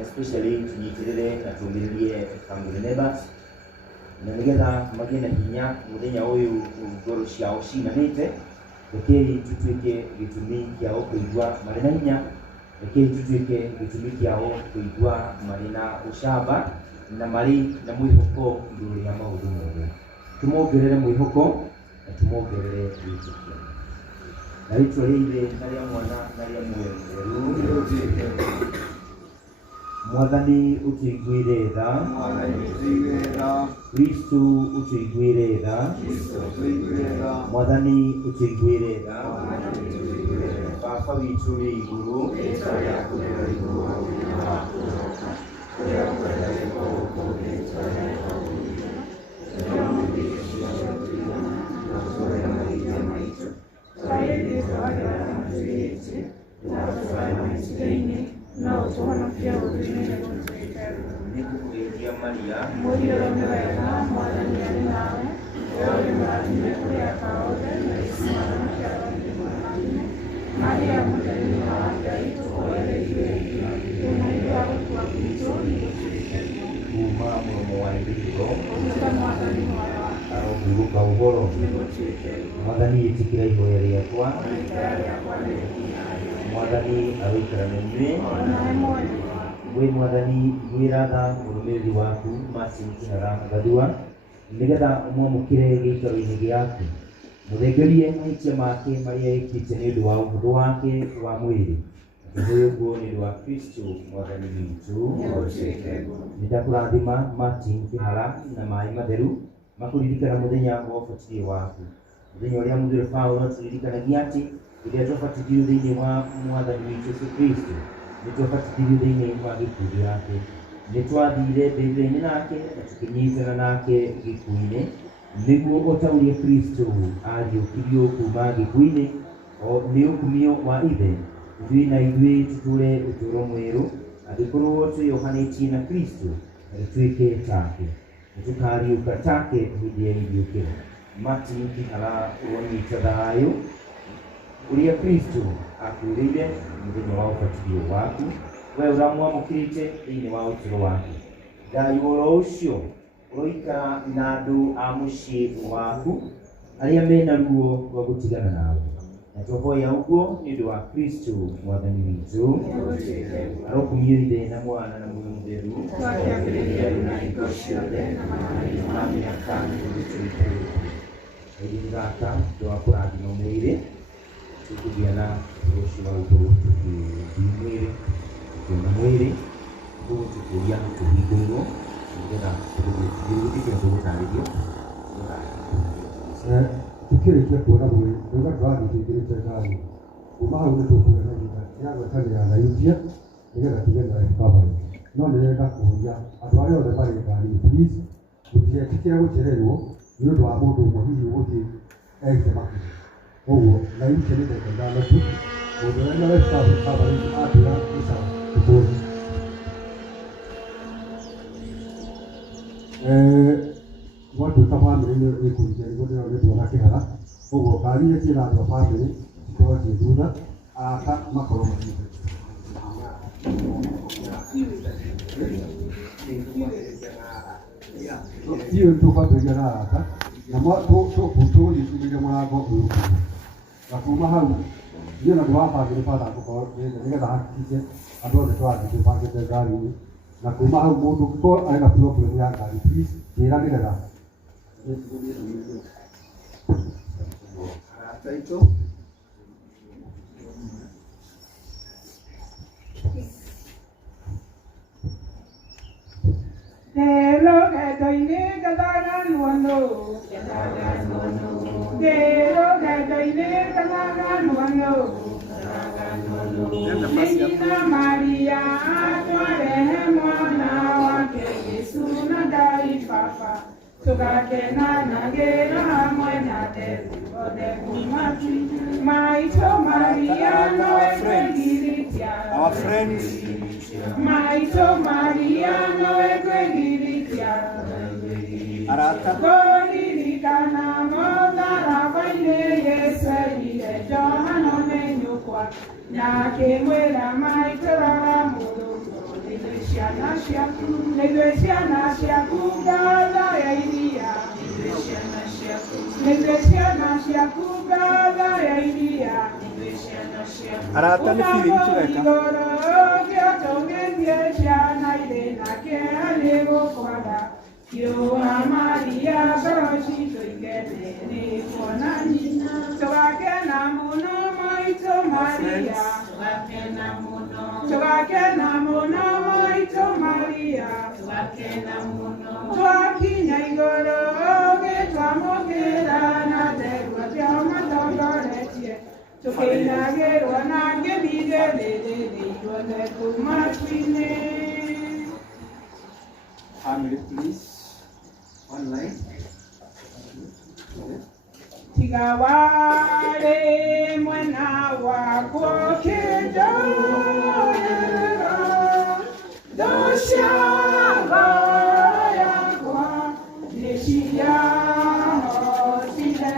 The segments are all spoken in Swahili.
especially tunyitirire na tumirie family members na nigetha magina hinya muthenya uyu ngoro ciao cinanite rekei tutuike gitumi kiao kuigua mari na hinya rekei tutuike gitumi kiao kuigua mari na ucamba na mari na mwihoko iguru ya maundu mothe tumongerere mwihoko na tumongerere wĩtĩkio na rĩtwa rĩrĩ na rĩa mwana na rĩa Mweru Mwathani utuiguire tha Kristo utuiguire tha Mwathani utuiguire tha Baba witũ wĩ igũrũ No, sono più di me Maria, Maria la mia Madre di Nave, e ora mi qui a causa di Maria Madre di Nave, tu eri tu non ero tua Uma mwaibiko, Madre au buruka ugoro, Mwathani itikira ihoya rĩakwa, Mwathani aroikara na inyuĩ, gwĩ Mwathani gwĩratha mũrũmĩrĩri waku Martin Kĩhara Gathua nĩgetha ũmwamũkĩre gĩikaro-inĩ gĩaku mũthengerie mahĩtia make marĩa ekĩte nĩ ũndũ wa ũhũthũ wake wa mwĩrĩ ũhũthũ ũguo nĩ ũndũ wa Kristo Mwathani witũ. Nĩndakũrathima Martin Kĩhara na maĩ matheru makũririkana mũthenya wa ũbatithio waku, mũthenya ũrĩa mũthuri Paulo atũririkanagia atĩ rĩrĩa twabatithirio thĩinĩ wa Mwathani witũ Jesũ Kristo nĩtwabatithirio thĩinĩ wa gĩkuũ gĩake, nĩtwathire mbĩrĩra-inĩ nake na tũkĩnyitana nake gĩkuũ-inĩ nĩguo o ta ũrĩa Kristo ariũkirio kuuma gĩkuũ-inĩ nĩ ũkumio wa ithe ithuĩ na ithuĩ tũtũũre ũtũũro mwerũ angĩkorwo twĩyohanĩtie na Kristo na tũtuĩke take nĩtũkariũka take hĩndĩ ya iriũkĩro. Martin Kĩhara ũronyita thayũ ũrĩa Kristo akwĩrĩire mũthenya wa ũbatithio waku, we ũramwamũkĩrĩte thĩinĩ wa ũtũũro waku. Thayũ oro ũcio ũroikara na andũ a mũciĩ waku arĩa mena ruo rwa gũtigana nawe. na tũhoya ũguo nĩ ũndũ wa Kristo mwathani witũ arokumĩrire na mwana na muoyo mũtheru na hingo ciothe na ma mĩaka kairĩtu gaka wa kũrathima mwĩrĩ tũkũgĩa na rũciũ wa gũkorwo tũkĩthiĩ mwĩrĩ kuona mwĩrĩ koguo tũkũria kũhingũrwo nĩgetha tũgũtikia tũgũtarĩrio tukĩrĩkia kuona mwĩrĩ rĩu tũrathiĩ tũingĩrĩte ngari kuma hau nĩ tũkuona ihinda rĩa gwetanĩra na yutia nĩgetha tugĩe na recovery no nĩrenda kũhoria andũ arĩa othe marĩ ngari please mũtigetĩkĩre gũcererwo nĩ ũndũ wa mũndũ ũmwe hihi ũgũthiĩ egite makĩria koguo na yutia nĩ ndagĩka ithathatũ mũndũ ũrĩa na recovery atwĩra nĩ sawa tũkũri gwatuĩka bamĩrĩ nĩ ĩkũrĩkia nĩguo nĩyo nĩ tuona kĩhara koguo ngari iria ciĩna andũ a bamĩrĩ cikorwo ciĩ thutha arata makorwo mathiĩte hiyo tũkwambĩrĩria na arata na tũgũthiĩ tumĩire mũrango ũyũ na kuma hau niĩ na andũ a bamĩrĩ bata gũkorwo nĩgetha hakikice andũ othe twathi twĩbangĩte ngari-inĩ na kuma hau mũndũ ũngĩkorwo arĩ na problem ya ngari please njĩra nĩgetha Hello, Gatoine, Gatagan, Wano. Hello, Gatoine, Gatagan, Wano. Nina Maria, Tuare, Mwana, Wake, Yesu, Nadai, Papa. Tugakena nagera mwena teru ode kumati maito Maria no egwegiritia Our friends maito Maria no egwegiritia arata goririkana modara vaile yesaire johano nenyukwa na kemwera maito rara mudu Negociana Shakuga idea. Negociana Shakuga idea. arata nĩ feeling tureka Maria Baroshi together Togakena muno maito Maria Togakena muno maito Maria Twakinya igoro getwamogera na derwa tyamatongorecie tukinagirwa na ngemirererererwo kumatwine family please one line tiga wale mwena wako kidoera doshaba yakwa nishiyahotile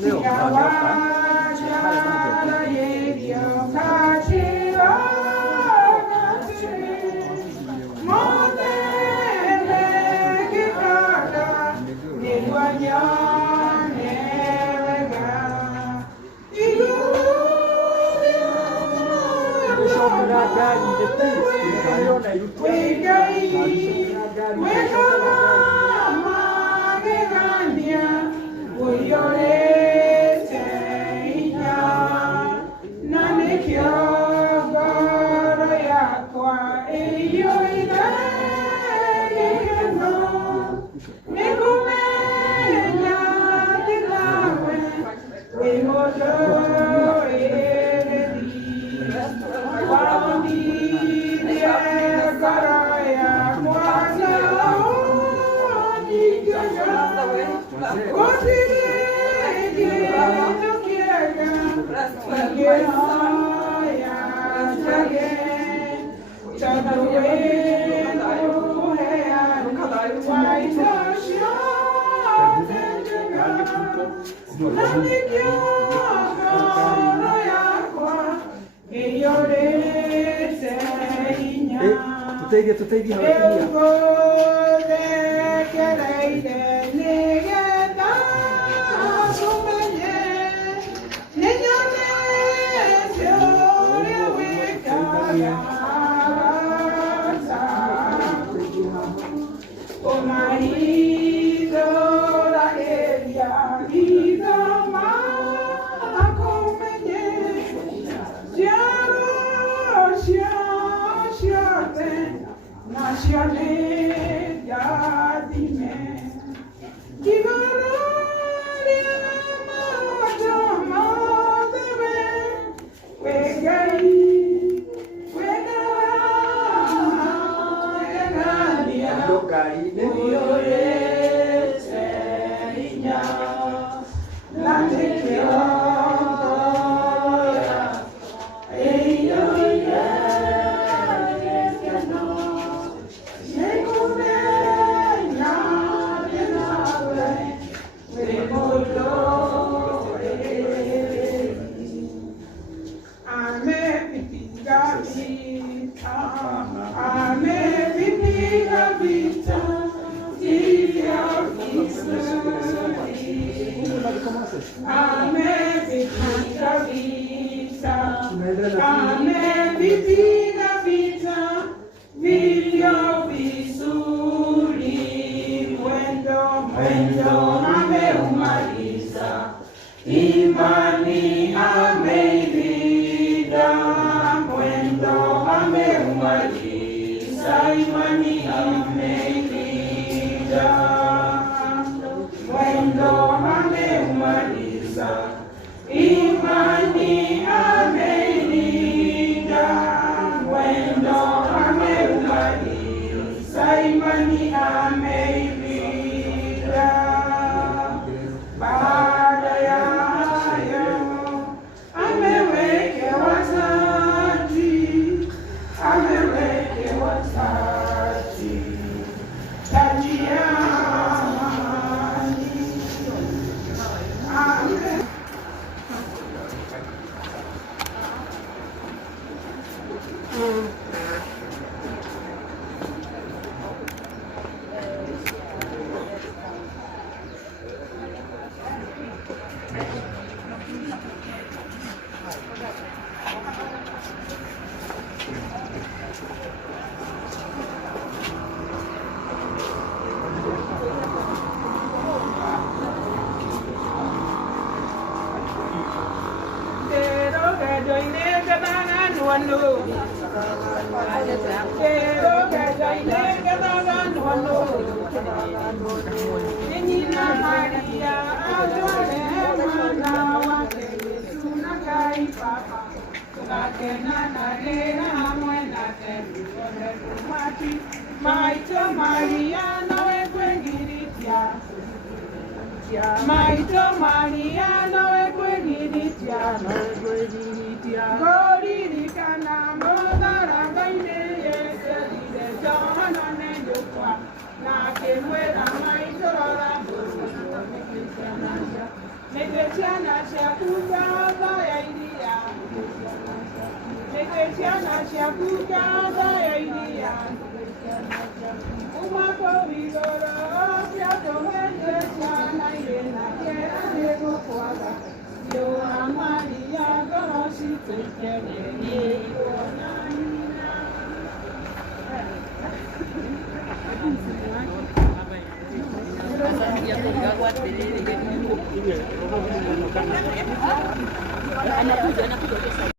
tiga wajara yedio kachira monele kikada nilwanyanerega tuteithie ne O marido da ella y dama acompañé, nacioné ya dime, Amevipiga vita vilio vizuri, mwendo ameumaliza, imani ameilinda, mwendo ameumaliza, imani ameilinda, mwendo ameumaliza, imani ameilinda, mwendo ameumaliza, imani ameilinda. Baada ya hayo amewekewa taji, amewekewa taji, taji ya amani. Maito Mariano ekwegiritia goririkana mogaragaine yeserire jono nejokwa nakemwera maito Negetiana shakugaga ya idia Negetiana shakugaga ya idia Umako vigoro Piato Negetiana Yena Kera Nego Kwaga Yo Amalia Goroshi Tekere Anakuja